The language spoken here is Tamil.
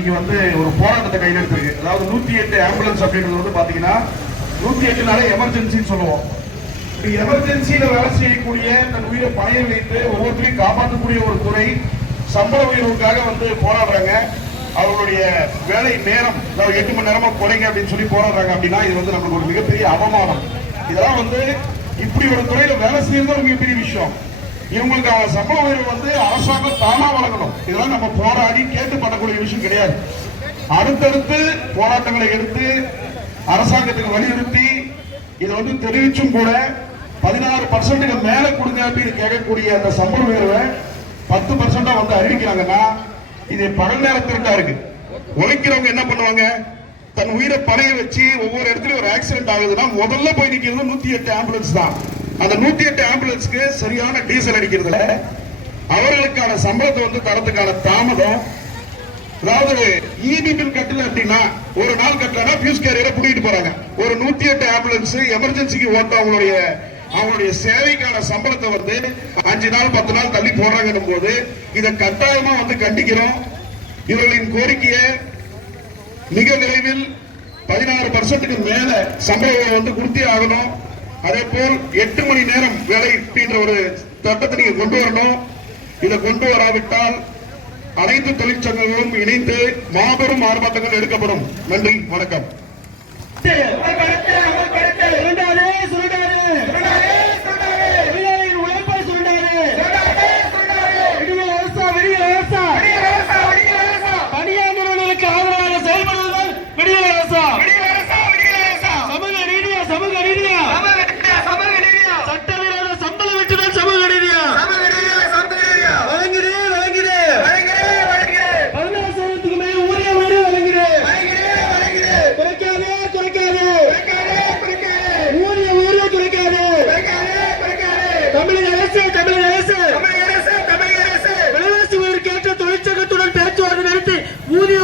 இன்னைக்கு வந்து ஒரு போராட்டத்தை கையில் எடுத்திருக்கு. அதாவது 108 ஆம்புலன்ஸ் அப்படின்றது வந்து பாத்தீங்கன்னா 108 எமர்ஜென்சின்னு சொல்லுவோம். எமர்ஜென்சியில வேலை செய்யக்கூடிய தன் உயிரை பணையம் வைத்து ஒவ்வொருத்தரையும் காப்பாற்றக்கூடிய ஒரு துறை சம்பள உயர்வுக்காக வந்து போராடுறாங்க. அவர்களுடைய வேலை நேரம் 8 மணி நேரமா குறைங்க அப்படின்னு சொல்லி போராடுறாங்க. அப்படின்னா இது வந்து நமக்கு ஒரு மிகப்பெரிய அவமானம். இதெல்லாம் வந்து இப்படி ஒரு துறையில வேலை செய்யறது ஒரு மிகப்பெரிய விஷயம். இவங்களுக்கான சம்பள உயர்வு வந்து அரசாங்கம் தானா வழங்கணும். இதெல்லாம் நம்ம போராடி கேட்டு பண்ணக்கூடிய விஷயம் கிடையாது. அடுத்தடுத்து போராட்டங்களை எடுத்து அரசாங்கத்துக்கு வலியுறுத்தி இதை வந்து தெரிவிச்சும் கூட 16% மேல கொடுங்க அப்படின்னு கேட்கக்கூடிய அந்த சம்பள உயர்வை 10% வந்து அறிவிக்கிறாங்கன்னா இது பகல் நேரத்திற்கா இருக்கு. உழைக்கிறவங்க என்ன பண்ணுவாங்க? தன் உயிரை பணைய வச்சு ஒவ்வொரு இடத்துலயும் ஒரு ஆக்சிடென்ட் ஆகுதுன்னா முதல்ல போய் நிக்கிறது 108 ஆம்புலன்ஸ் தான். அந்த 108 ஆம்புலன்ஸ்க்கு சரியான டீசல் அடிக்கிறதுல அவர்களுக்கான சம்பளத்தை வந்து தரத்துக்கான தாமதம். அதாவது இபி பில் கட்டல அப்படின்னா ஒரு நாள் கட்டலன்னா பியூஸ் கேரியரை புடிக்கிட்டு போறாங்க. ஒரு 108 ஆம்புலன்ஸ் எமர்ஜென்சிக்கு ஓட்ட அவங்களுடைய சேவைக்கான சம்பளத்தை வந்து 5 நாள் 10 நாள் தள்ளி போடுறாங்கன்னும் போது இதை கட்டாயமா வந்து கண்டிக்கிறோம். இவர்களின் கோரிக்கையை மிக விரைவில் 16% மேல சம்பளம் வந்து கொடுத்தே ஆகணும். அதே போல் 8 மணி நேரம் வேலை அப்படின்ற ஒரு சட்டத்தை நீங்க கொண்டு வரணும். இதை கொண்டு வராவிட்டால் அனைத்து தொழிற்சங்கங்களும் இணைந்து மாபெரும் ஆர்ப்பாட்டங்கள் எடுக்கப்படும். நன்றி, வணக்கம். விலைவாசி உயர்வுக்கேற்ற தொழிற்சங்கத்துடன் பேச்சுவார்த்தை நடத்தி ஊதிய